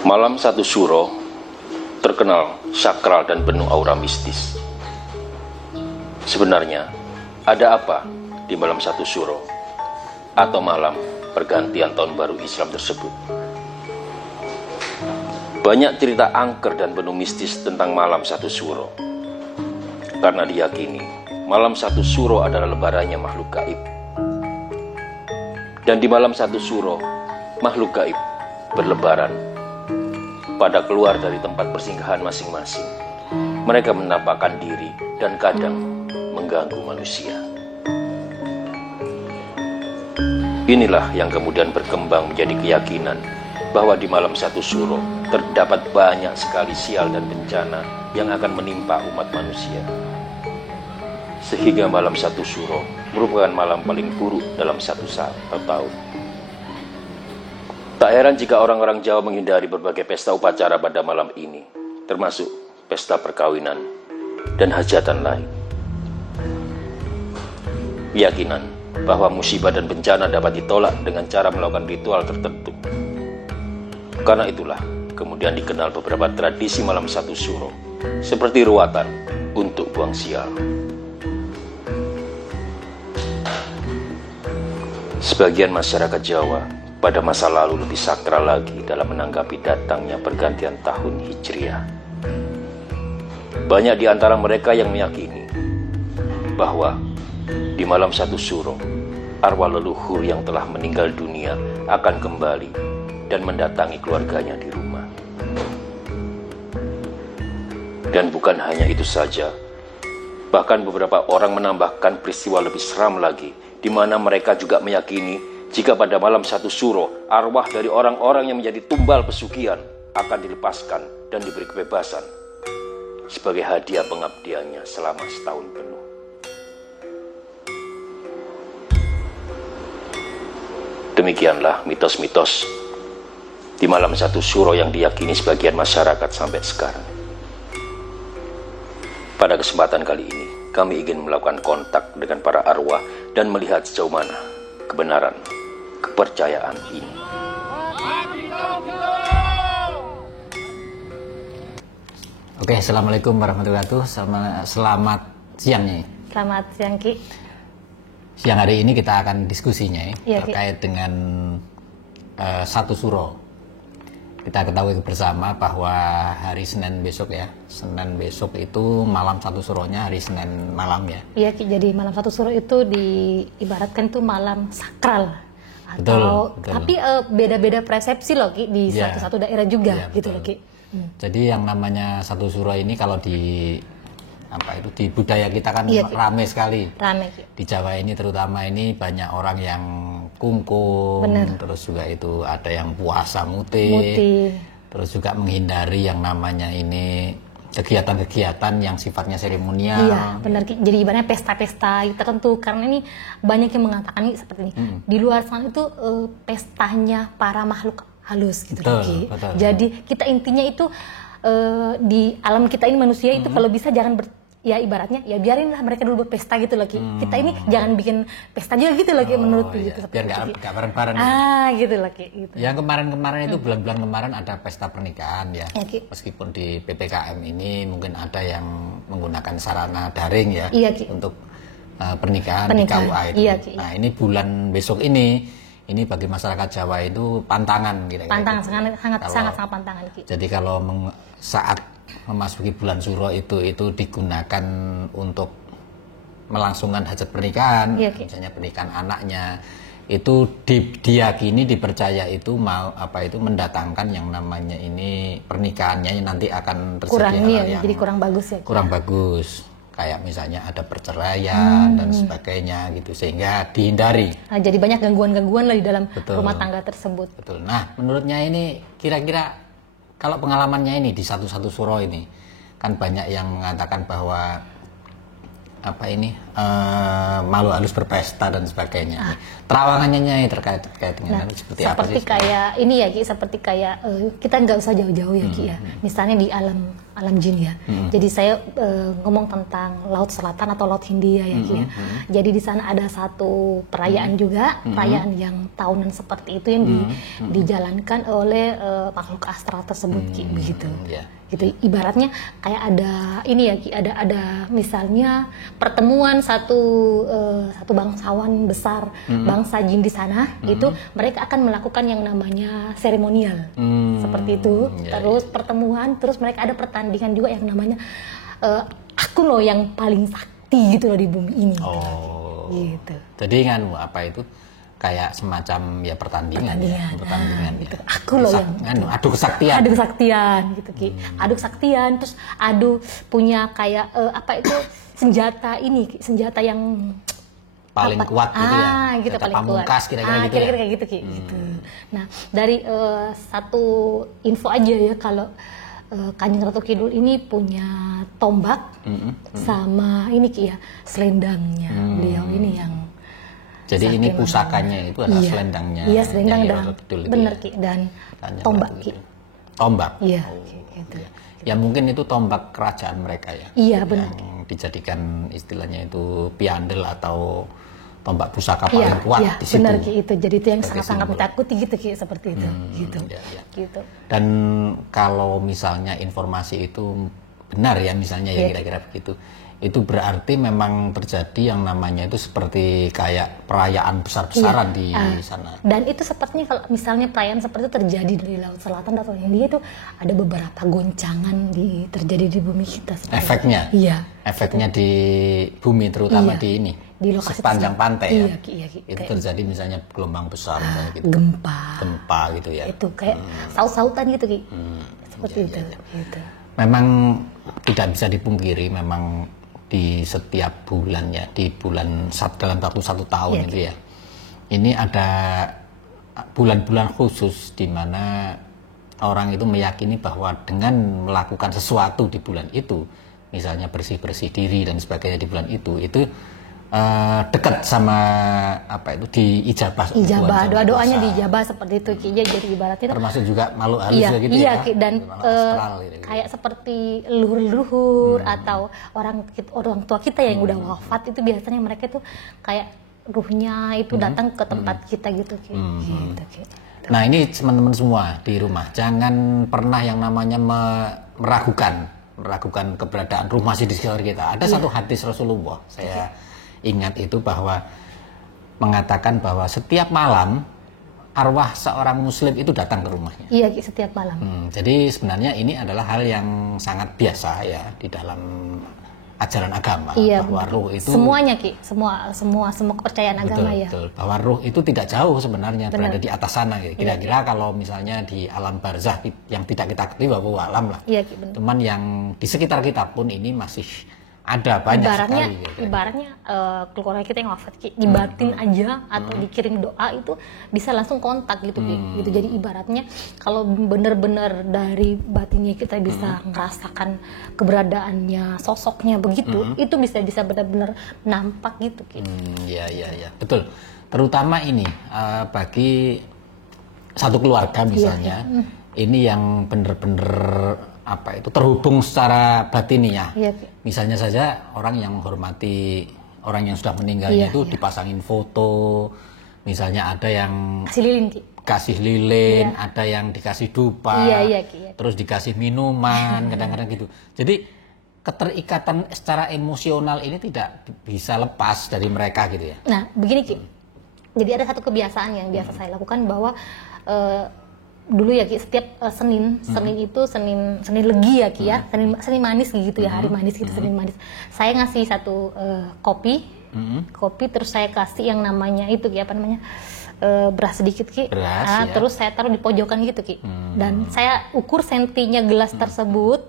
Malam satu Suro terkenal sakral dan penuh aura mistis. Sebenarnya, ada apa di malam satu Suro atau malam pergantian tahun baru Islam tersebut? Banyak cerita angker dan penuh mistis tentang malam satu Suro, karena diyakini malam satu Suro adalah lebarannya makhluk gaib. Dan di malam satu Suro, makhluk gaib berlebaran pada keluar dari tempat persinggahan masing-masing. Mereka menampakkan diri dan kadang mengganggu manusia. Inilah yang kemudian berkembang menjadi keyakinan bahwa di malam satu Suro terdapat banyak sekali sial dan bencana yang akan menimpa umat manusia. Sehingga malam satu Suro merupakan malam paling buruk dalam satu tahun. Tak heran jika orang-orang Jawa menghindari berbagai pesta upacara pada malam ini, termasuk pesta perkawinan dan hajatan lain. Keyakinan bahwa musibah dan bencana dapat ditolak dengan cara melakukan ritual tertentu. Karena itulah kemudian dikenal beberapa tradisi malam satu Suro, seperti ruatan untuk buang sial. Sebagian masyarakat Jawa pada masa lalu lebih sakral lagi dalam menanggapi datangnya pergantian tahun Hijriah. Banyak di antara mereka yang meyakini bahwa di malam satu Suro, arwah leluhur yang telah meninggal dunia akan kembali dan mendatangi keluarganya di rumah. Dan bukan hanya itu saja, bahkan beberapa orang menambahkan peristiwa lebih seram lagi, di mana mereka juga meyakini jika pada malam satu Suro, arwah dari orang-orang yang menjadi tumbal pesugihan akan dilepaskan dan diberi kebebasan sebagai hadiah pengabdiannya selama setahun penuh. Demikianlah mitos-mitos di malam satu Suro yang diyakini sebagian masyarakat sampai sekarang. Pada kesempatan kali ini, kami ingin melakukan kontak dengan para arwah dan melihat sejauh mana kebenaran kepercayaan ini. Oke, assalamualaikum warahmatullahi wabarakatuh. Selamat siang nih. Selamat siang Ki. Siang hari ini kita akan diskusinya ya, terkait dengan satu Suro. Kita ketahui bersama bahwa hari Senin besok ya, Senin besok itu malam satu Suronya hari Senin malam ya. Iya Ki, jadi malam satu Suro itu diibaratkan itu malam sakral. Betul. Tapi beda-beda persepsi loh Ki di satu daerah juga gitu loh Ki. Jadi yang namanya satu Suro ini kalau di di budaya kita kan ramai sekali. Ramai Ki. Di Jawa ini terutama ini banyak orang yang kungkum, terus juga itu ada yang puasa muti, terus juga menghindari yang namanya ini kegiatan-kegiatan yang sifatnya seremonial. Iya, benar. Jadi ibaratnya pesta-pesta tertentu, karena ini banyak yang mengatakan ini seperti ini. Di luar sana itu pestanya para makhluk halus gitu. Betul. Jadi kita intinya itu di alam kita ini manusia itu kalau bisa jangan ibaratnya biarinlah mereka dulu berpesta gitu loh Ki. Kita ini jangan bikin pesta juga gitu loh Ki, menurut gitu. Biar nggak bareng-bareng. Gitu loh Ki. Gitu. Yang kemarin-kemarin itu bulan-bulan kemarin ada pesta pernikahan ya. Meskipun di PPKM ini mungkin ada yang menggunakan sarana daring ya. Untuk pernikahan di KUA itu. Nah, ini bulan besok ini bagi masyarakat Jawa itu pantangan gitu. Pantangan sangat pantangan Ki. Jadi kalau saat memasuki bulan Suro itu digunakan untuk melangsungkan hajat pernikahan, misalnya pernikahan anaknya, itu diyakini dipercaya itu mendatangkan yang namanya ini pernikahannya yang nanti akan terjadi jadi kurang bagus ya. Kurang bagus. Kayak misalnya ada perceraian dan sebagainya gitu, sehingga dihindari. Nah, jadi banyak gangguan-gangguan lah di dalam rumah tangga tersebut. Betul. Nah, menurutnya ini kira-kira kalau pengalamannya ini di satu Suro ini kan banyak yang mengatakan bahwa malu halus berpesta dan sebagainya. Terawangannya Nyai terkait dengan seperti apa sih? Seperti kayak ini ya Ki, seperti kayak kita nggak usah jauh-jauh ya Ki ya. Misalnya di alam jin ya. Jadi saya ngomong tentang Laut Selatan atau Laut Hindia ya Ki ya. Jadi di sana ada satu perayaan juga, perayaan yang tahunan seperti itu yang dijalankan oleh makhluk astral tersebut Ki, begitu. Gitu, ibaratnya kayak ada ini ya Ki, ada misalnya pertemuan satu bangsawan besar, bangsa jin di sana, gitu, mereka akan melakukan yang namanya seremonial, seperti itu. Terus pertemuan, terus mereka ada pertandingan juga yang namanya aku loh yang paling sakti gitu loh di bumi ini. Gitu. Jadi kan apa itu? Kayak semacam ya pertandingan gitu. Aku loh yang adu kesaktian gitu Ki. Adu kesaktian, terus adu punya kayak apa itu senjata yang paling kuat gitu ya. Gitu, paling pamungkas, kuat. Kira-kira gitu. Kira-kira kayak gitu Ki. Gitu. Nah, dari satu info aja ya, kalau Kanjeng Ratu Kidul ini punya tombak sama ini Ki ya, selendangnya. Beliau ini yang jadi ini pusakanya itu adalah selendangnya. Iya, selendang dan benar Ki, dan tombak Ki. Tombak. Iya, gitu. Ya mungkin itu tombak kerajaan mereka ya. Iya, benar. Yang dijadikan istilahnya itu piandel atau tombak pusaka paling kuat di situ. Benar Ki, itu. Jadi itu yang sangat-sangat ditakuti gitu Ki, seperti itu. Gitu. Dan kalau misalnya informasi itu benar ya, misalnya ya kira-kira begitu. Itu berarti memang terjadi yang namanya itu seperti kayak perayaan besar-besaran di sana. Dan itu sepertinya kalau misalnya perayaan seperti itu terjadi di Laut Selatan atau Hindia itu ada beberapa goncangan terjadi di bumi kita. Efeknya? Iya. Efeknya di bumi, terutama di ini. Di lokasi sepanjang pantai iya, ya. Ki. Itu terjadi misalnya gelombang besar misalnya gitu. Gempa gitu ya. Itu kayak saut-sautan gitu Ki. Seperti itu. Gitu. Memang tidak bisa dipungkiri, memang di setiap bulannya, di bulan dalam waktu 1 tahun itu ya, ini ada bulan-bulan khusus di mana orang itu meyakini bahwa dengan melakukan sesuatu di bulan itu, misalnya bersih-bersih diri dan sebagainya di bulan itu dekat sama apa itu diijabah. Doanya diijabah seperti itu Ki. Jadi ibaratnya termasuk juga malu halus gitu ya. Ki. Dan kayak seperti leluhur atau orang tua kita yang udah wafat itu biasanya mereka itu kayak ruhnya itu datang ke tempat kita gitu Ki. Gitu Ki. Nah, ini teman-teman semua di rumah jangan pernah yang namanya meragukan keberadaan ruh masih di sekitar kita. Ada satu hadis Rasulullah saya ingat itu bahwa mengatakan bahwa setiap malam arwah seorang muslim itu datang ke rumahnya. Iya Ki, setiap malam. Jadi sebenarnya ini adalah hal yang sangat biasa ya di dalam ajaran agama, bahwa ruh itu semuanya Ki, semua kepercayaan agama ya. Betul, bahwa ruh itu tidak jauh sebenarnya berada di atas sana gitu. Kira-kira kalau misalnya di alam barzah yang tidak kita ketahui bahwa alam lah. Iya Ki, benar. Cuman yang di sekitar kita pun ini masih ada banyak sekali. Ibaratnya keluarga kita yang wafat Ki, dibatin aja atau dikirim doa itu bisa langsung kontak gitu Ki. Gitu. Jadi ibaratnya kalau benar-benar dari batinnya kita bisa merasakan keberadaannya, sosoknya begitu, itu bisa benar-benar nampak gitu Ki. Iya, betul. Terutama ini bagi satu keluarga misalnya, ini yang benar-benar apa itu terhubung secara batiniah. Misalnya saja orang yang menghormati orang yang sudah meninggalnya itu dipasangin foto, misalnya ada yang kasih lilin, ada yang dikasih dupa, terus dikasih minuman, kadang-kadang gitu. Jadi keterikatan secara emosional ini tidak bisa lepas dari mereka gitu ya. Nah, begini Ki. Jadi ada satu kebiasaan yang biasa saya lakukan bahwa dulu ya Ki, setiap Senin itu Senin Legi ya Ki ya, Senin manis gitu ya, hari manis gitu, Senin manis. Saya ngasih satu kopi, terus saya kasih yang namanya itu Ki, apa namanya, beras sedikit Ki, terus saya taruh di pojokan gitu Ki, dan saya ukur sentinya gelas tersebut,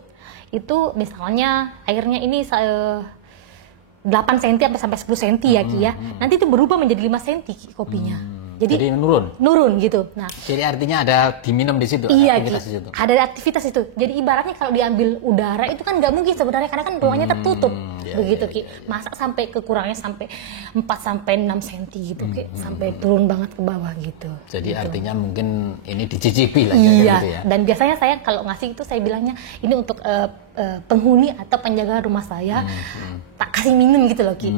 itu misalnya airnya ini 8 cm sampai 10 cm ya Ki ya, nanti itu berubah menjadi 5 cm Ki, kopinya. Jadi nurun gitu. Nah, jadi artinya ada diminum di situ, iya, aktivitas di situ. Ada aktivitas itu. Jadi ibaratnya kalau diambil udara itu kan nggak mungkin sebenarnya karena kan ruangnya tertutup. Begitu Ki. Masa sampai kekurangannya sampai 4 sampai 6 cm gitu Ki. Sampai turun banget ke bawah gitu. Jadi gitu. Artinya mungkin ini dicicipi lah iya, gitu ya. Dan biasanya saya kalau ngasih itu saya bilangnya ini untuk penghuni atau penjaga rumah saya. Tak kasih minum gitu loh Ki.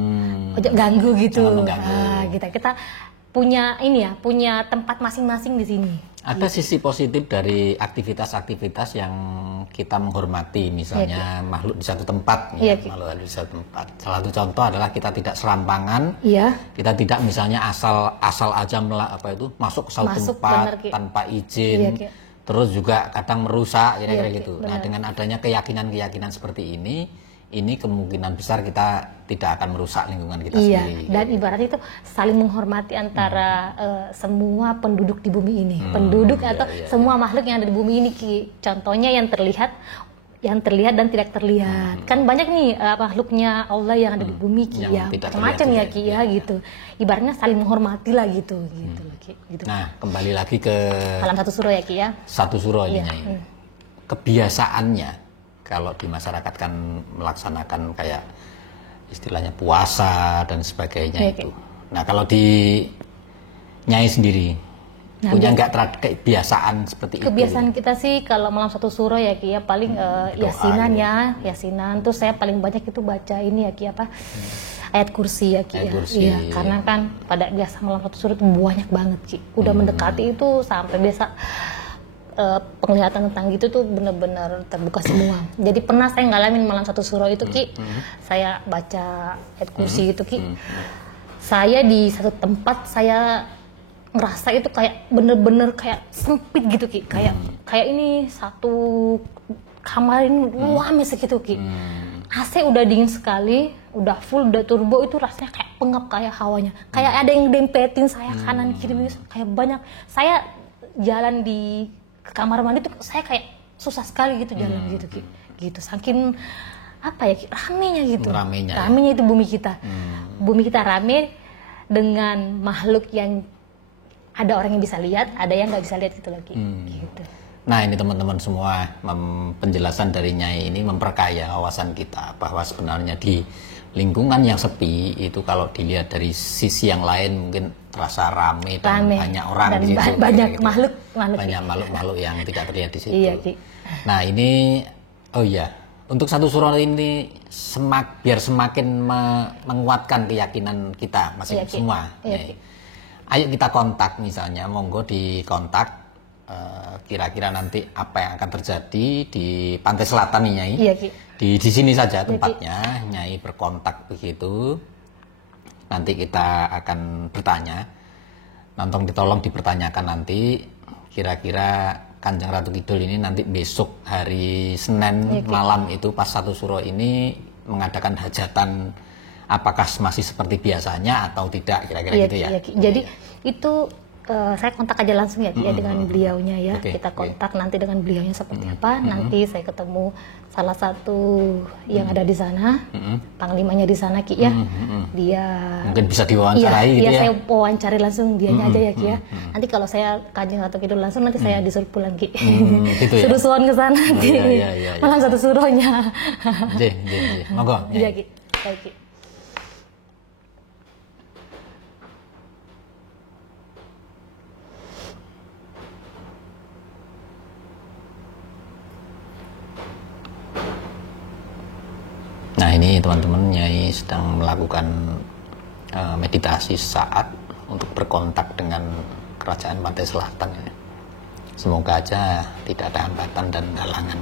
Ojo ganggu gitu. Kita punya punya tempat masing-masing di sini. Ada sisi positif dari aktivitas-aktivitas yang kita menghormati, misalnya makhluk di satu tempat, makhluk di satu tempat. Salah satu contoh adalah kita tidak serampangan, kita tidak misalnya asal aja masuk ke satu tempat tanpa izin, terus juga kadang merusak, kira-kira gitu. Nah, dengan adanya keyakinan-keyakinan seperti ini kemungkinan besar kita tidak akan merusak lingkungan kita sendiri. Dan ibaratnya itu saling menghormati antara semua penduduk di bumi ini, penduduk atau semua makhluk yang ada di bumi ini. Contohnya yang terlihat dan tidak terlihat. Kan banyak nih makhluknya Allah yang ada di bumi macam-macam ya Ki ya gitu. Ibaratnya saling menghormati lah gitu. Nah, kembali lagi ke Alam Satu Suro ya Ki ya. Satu Suro ini. Kebiasaannya kalau di masyarakat kan melaksanakan kayak istilahnya puasa dan sebagainya itu. Nah, kalau di Nyai sendiri punya nggak kebiasaan seperti itu? Kebiasaan kita sih kalau malam Satu Suro ya Ki ya paling yasinan. Terus saya paling banyak itu baca ini ya Ki ayat kursi ya Ki ya. Karena kan pada biasa malam Satu Suro itu banyak banget Ki. Udah mendekati itu sampai biasa penglihatan tentang gitu tuh benar-benar terbuka semua. Jadi pernah saya ngalamin malam Satu Suro itu Ki, saya baca ayat kursi itu Ki. Saya di satu tempat saya ngerasa itu kayak bener-bener kayak sempit gitu Ki, kayak ini satu kamar ini rame segitu Ki. AC udah dingin sekali, udah full, udah turbo, itu rasanya kayak pengap kayak hawanya. Kayak ada yang dempetin saya kanan kiri, kayak banyak. Saya jalan di kamar mandi tuh saya kayak susah sekali gitu jalan gitu Ki. Gitu saking ramenya gitu. Ramenya itu bumi kita. Bumi kita rame dengan makhluk yang ada orang yang bisa lihat, ada yang nggak bisa lihat gitu lagi. Gitu. Nah, ini teman-teman semua, penjelasan dari Nyai ini memperkaya wawasan kita bahwa sebenarnya di lingkungan yang sepi itu kalau dilihat dari sisi yang lain mungkin terasa rame dan banyak orang dan di situ, banyak gitu. makhluk yang tidak terlihat di situ. Iya, Ki. Nah, ini untuk Satu Suro ini biar semakin menguatkan keyakinan kita semua. Iya, Ayo kita kontak, misalnya monggo di kontak kira-kira nanti apa yang akan terjadi di Pantai Selatan nih Nyai. Iya, Ki. Di sini saja tempatnya, Nyai berkontak begitu. Nanti kita akan bertanya. Tolong dipertanyakan nanti kira-kira Kanjeng Ratu Kidul ini nanti besok hari Senin malam itu pas Satu Suro ini mengadakan hajatan, apakah masih seperti biasanya atau tidak, kira-kira gitu ya. Jadi itu saya kontak aja langsung ya dengan beliaunya ya. Kita kontak nanti dengan beliaunya seperti apa. Nanti saya ketemu salah satu yang ada di sana, panglimanya di sana Ki ya. Dia mungkin bisa diwawancarai gitu ya. Saya wawancari langsung dianya aja ya Ki ya. Nanti kalau saya Kanjeng Ratu Kidul langsung nanti saya disuruh pulang Ki. Gitu ya. Suruh suan ke sana malam Satu Suronya. Monggo. Iya Ki. Baik Ki. Nah, ini teman-teman, Nyai sedang melakukan meditasi saat untuk berkontak dengan Kerajaan Pantai Selatan. Semoga aja tidak ada hambatan dan halangan.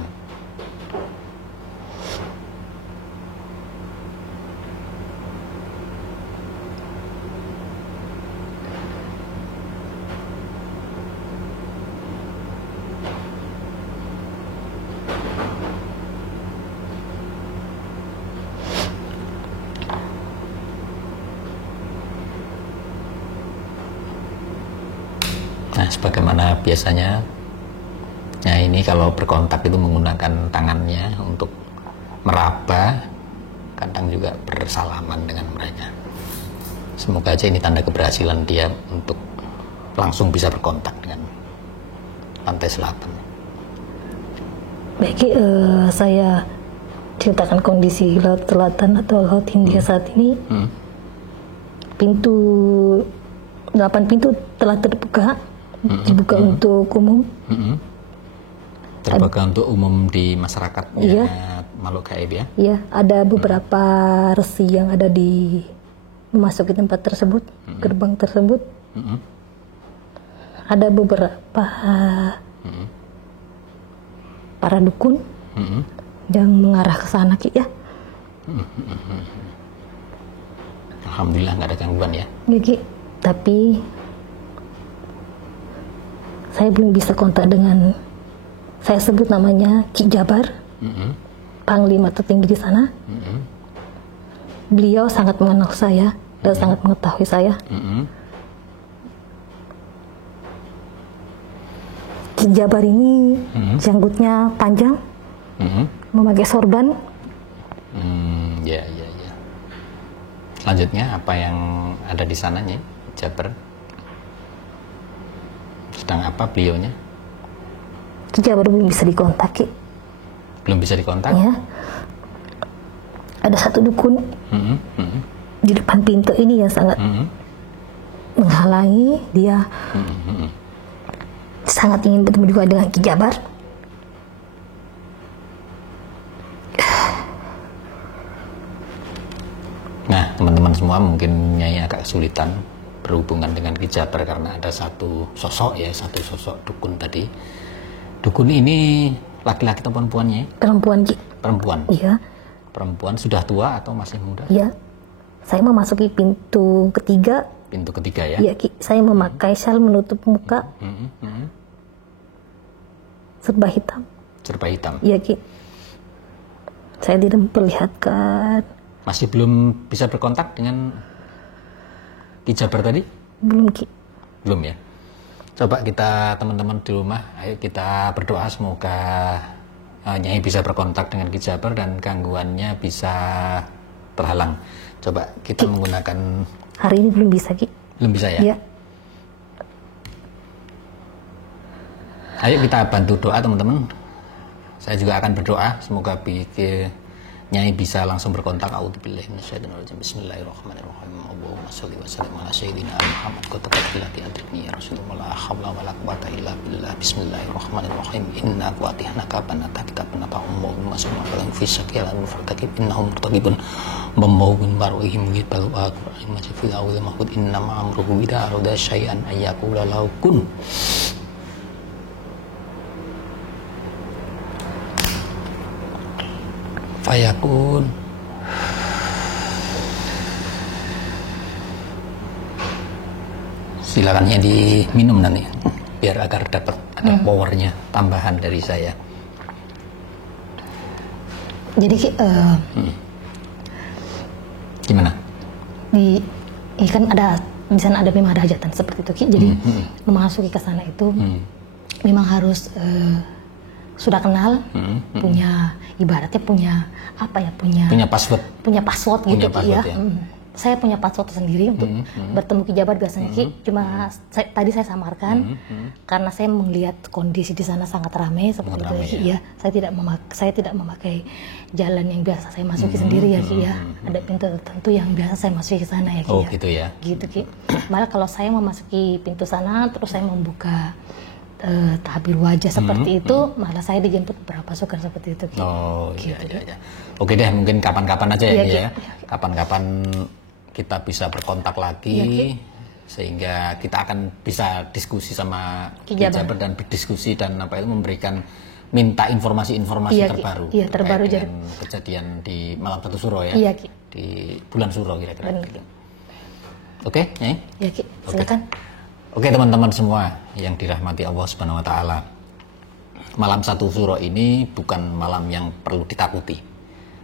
Nah, sebagaimana biasanya, ini kalau berkontak itu menggunakan tangannya untuk meraba, kadang juga bersalaman dengan mereka. Semoga aja ini tanda keberhasilan dia untuk langsung bisa berkontak dengan pantai selatan? Baik, saya ceritakan kondisi Laut Selatan atau Laut Hindia saat ini. 8 pintu telah terbuka, dibuka untuk umum. Terbuka untuk umum di masyarakatnya makhluk gaib ya? Iya, ada beberapa resi yang ada di memasuki tempat tersebut, gerbang tersebut. Ada beberapa para dukun yang mengarah ke sana, Ki, ya. Alhamdulillah nggak ada gangguan ya. Ya, Ki. Tapi saya belum bisa kontak dengan, saya sebut namanya Ki Jabar, panglima tertinggi di sana. Beliau sangat mengenal saya dan sangat mengetahui saya. Ki Jabar ini janggutnya panjang, memakai sorban. Ya. Selanjutnya apa yang ada di sananya, Jabar? Sedang apa beliaunya? Ki Jabar belum bisa dikontak, Ki. Belum bisa dikontak? Ya. Ada satu dukun di depan pintu ini yang sangat menghalangi dia. Sangat ingin bertemu juga dengan Ki Jabar. Nah, teman-teman semua mungkin Nyai agak kesulitan berhubungan dengan Ki Jabar karena ada satu sosok dukun tadi. Dukun ini laki-laki atau perempuan, Nyai? Perempuan, Ki. Perempuan? Iya. Perempuan sudah tua atau masih muda? Iya. Saya memasuki pintu ketiga. Pintu ketiga ya? Iya, Ki. Saya memakai syal menutup muka. Serba hitam. Serba hitam? Iya, Ki. Saya tidak memperlihatkan. Masih belum bisa berkontak dengan Ki Jabar tadi? Belum, Ki. Belum ya? Coba kita teman-teman di rumah, ayo kita berdoa semoga Nyai bisa berkontak dengan Ki Jabar dan gangguannya bisa terhalang. Coba kita menggunakan... Hari ini belum bisa, Ki. Belum bisa ya? Iya. Ayo kita bantu doa teman-teman. Saya juga akan berdoa semoga Nyai bisa langsung berkontak. A'udzubillahi minasyaitonirrajim. Bismillahirrahmanirrahim. Allahumma shalli wa sallim ala sayyidina Muhammad qataqati adni ya Rasulullah la haula wala quwwata illa billah. Bismillahirrahmanirrahim. Inna quwatihnaka banata kitabana ta'ummu masumma fi syakilan fartakib innahum murtaqibun bambawin barwihim gitalu aqra'im masifil awil mahmud inna ma'amruhu bida arada syai'an ayyakula lahu kun. Fayakun. Silakan ya diminum nanti biar agar dapat ada powernya tambahan dari saya. Jadi gimana? Ini kan ada di sana ada memang ada hajatan seperti itu, Ki. Jadi memasuki ke sana itu memang harus sudah kenal, punya ibaratnya punya apa ya, punya password gitu, Ki, ya. Saya punya password sendiri untuk bertemu Ki Jabar biasanya, Ki. Cuma tadi saya samarkan karena saya melihat kondisi di sana sangat ramai seperti itu, Ki, ya. Saya tidak memakai jalan yang biasa saya masuki sendiri, ya, Ki, ya. Ada pintu tertentu yang biasa saya masuki ke sana, ya, Ki. Oh, ya. gitu ya. Gitu, Ki. Malah kalau saya memasuki pintu sana terus saya membuka tabir wajah seperti itu, malah saya dijemput beberapa pasukan seperti itu, Ki. Oh, gitu. iya. Oke deh, mungkin kapan-kapan aja ya, Ki, ya. Kapan-kapan kita bisa berkontak lagi, sehingga kita akan bisa diskusi sama Ki Jabar dan berdiskusi dan apa itu memberikan minta informasi-informasi terbaru. Iya, terbaru jadi kejadian di Malam Satu Suro ya. Iya, Ki. Di bulan Suro kira-kira. Oke, Nyai? Iya, Ki. Silakan. Oke, teman-teman semua yang dirahmati Allah Subhanahu wa taala. Malam Satu Suro ini bukan malam yang perlu ditakuti.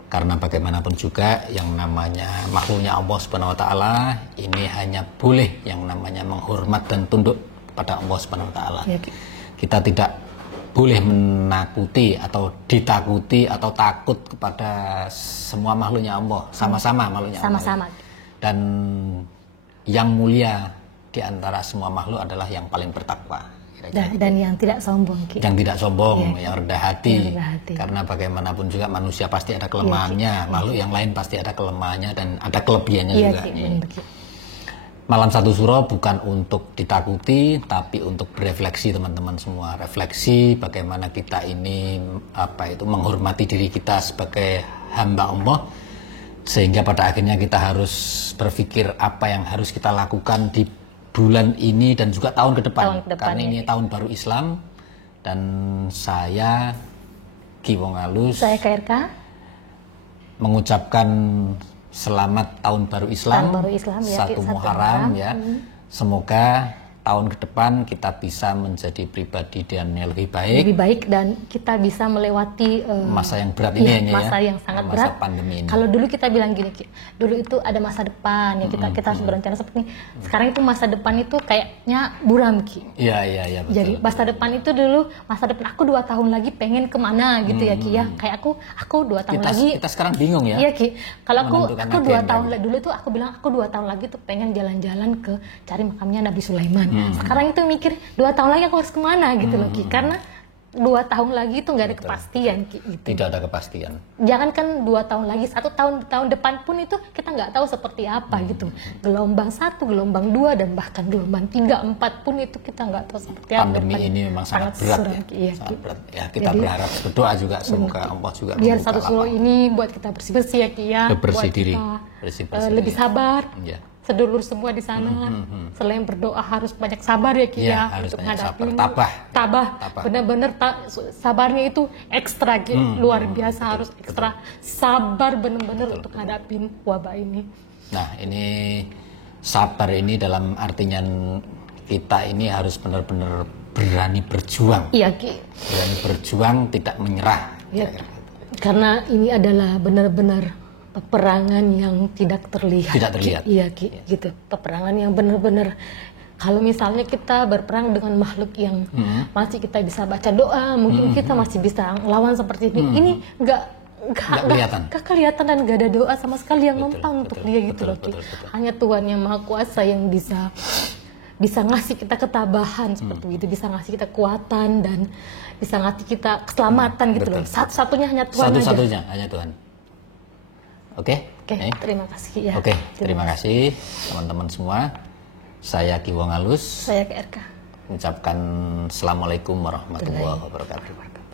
Karena bagaimanapun juga yang namanya makhluknya Allah Subhanahu wa taala ini hanya boleh yang namanya menghormat dan tunduk pada Allah Subhanahu wa taala. Ya, kita tidak boleh menakuti atau ditakuti atau takut kepada semua makhluknya Allah, sama-sama makhluknya Allah. Sama-sama. Dan yang mulia di di antara semua makhluk adalah yang paling bertakwa. Dan yang tidak sombong. Yang tidak sombong, yang rendah hati. Karena bagaimanapun juga manusia pasti ada kelemahannya, makhluk yang lain pasti ada kelemahannya dan ada kelebihannya juga. Malam satu suro bukan untuk ditakuti, tapi untuk berefleksi teman-teman semua. Refleksi bagaimana kita ini menghormati diri kita sebagai hamba Allah, sehingga pada akhirnya kita harus berpikir apa yang harus kita lakukan di bulan ini dan juga tahun ke depan. Karena ini tahun baru Islam, dan saya Ki Wong Alus, saya KRK, mengucapkan selamat tahun baru Islam, satu Muharram ya. Semoga tahun ke depan kita bisa menjadi pribadi dan yang lebih baik dan kita bisa melewati masa yang berat ini masa yang sangat berat, pandemi ini. Kalau dulu kita bilang gini, dulu itu ada masa depan ya, kita harus berencana seperti ini. Sekarang itu masa depan itu kayaknya buram, Ki. Iya betul. Jadi masa depan itu dulu, masa depan aku 2 tahun lagi pengen kemana gitu ya, Ki ya. Kayak aku 2 tahun lagi. Kita sekarang bingung ya. Iya, Ki. Kalau aku 2 tahun dulu tuh aku bilang aku 2 tahun lagi tuh pengen jalan-jalan ke cari makamnya Nabi Sulaiman. Sekarang itu mikir 2 tahun lagi aku harus kemana gitu loh, Ki. Karena 2 tahun lagi itu nggak ada kepastian, Ki, gitu. Tidak ada kepastian. Jangankan 2 tahun lagi, 1 tahun depan pun itu kita nggak tahu seperti apa gitu. Gelombang 1, gelombang 2, dan bahkan gelombang 3, 4 pun itu kita nggak tahu seperti apa. Pandemi ini memang sangat berat ya. Sangat berat. Ya, kita berharap, berdoa juga semoga Allah juga biar satu suro ini buat kita bersih-bersih ya, Ki ya. Bersih diri. Lebih sabar. Ya. Sedulur semua di sana, selain berdoa harus banyak sabar ya, Ki ya, untuk menghadapi tabah. Benar-benar sabarnya itu ekstra, Ki. Luar biasa, harus ekstra sabar benar-benar untuk menghadapi wabah ini. Nah, ini sabar ini dalam artinya kita ini harus benar-benar berani berjuang. Iya, Ki. Berani berjuang, tidak menyerah. Ya. Karena ini adalah benar-benar peperangan yang tidak terlihat. Tidak terlihat. Iya, Ki, gitu. Peperangan yang benar-benar, kalau misalnya kita berperang dengan makhluk yang masih kita bisa baca doa, mungkin kita masih bisa lawan seperti ini. Ini nggak kelihatan dan nggak ada doa sama sekali yang mempan untuk dia gitu loh, Ki. Hanya Tuhan yang Maha Kuasa yang bisa ngasih kita ketabahan seperti itu, bisa ngasih kita kekuatan dan bisa ngasih kita keselamatan gitu loh. Satu-satunya hanya Tuhan. Satu-satunya hanya Tuhan. Oke, terima kasih ya. Terima kasih teman-teman semua. Saya Ki Wong Alus. Saya KRK. Mengucapkan Assalamualaikum warahmatullahi wabarakatuh.